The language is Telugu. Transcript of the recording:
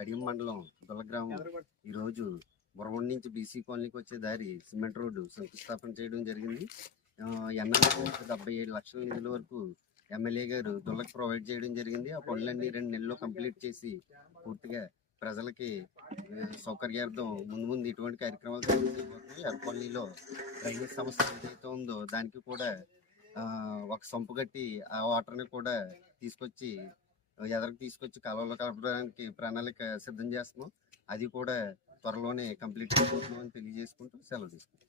కడియం మండలం దొల్ల గ్రామం ఈరోజు బురగొండ నుంచి బీసీ కాలనీకి వచ్చే దారి సిమెంట్ రోడ్డు శంకుస్థాపన చేయడం జరిగింది. ఎన్ఎల్ఏ 77 లక్షల నిధుల వరకు ఎమ్మెల్యే గారు దొల్లకు ప్రొవైడ్ చేయడం జరిగింది. ఆ పనులన్నీ 2 నెలల్లో కంప్లీట్ చేసి పూర్తిగా ప్రజలకి సౌకర్యార్థం ముందు ఇటువంటి కార్యక్రమాలు జరుగుతాయి. ఎర్రపల్లిలో డ్రైనేజ్ సమస్య ఏదైతే ఉందో దానికి కూడా ఒక సంపు కట్టి ఆ వాటర్ని కూడా తీసుకొచ్చి కాలువలో కలపడానికి ప్రణాళిక సిద్ధం చేస్తున్నాం. అది కూడా త్వరలోనే కంప్లీట్ అయిపోతుందని తెలియజేసుకుంటూ సెలవు తీసుకుంటాం.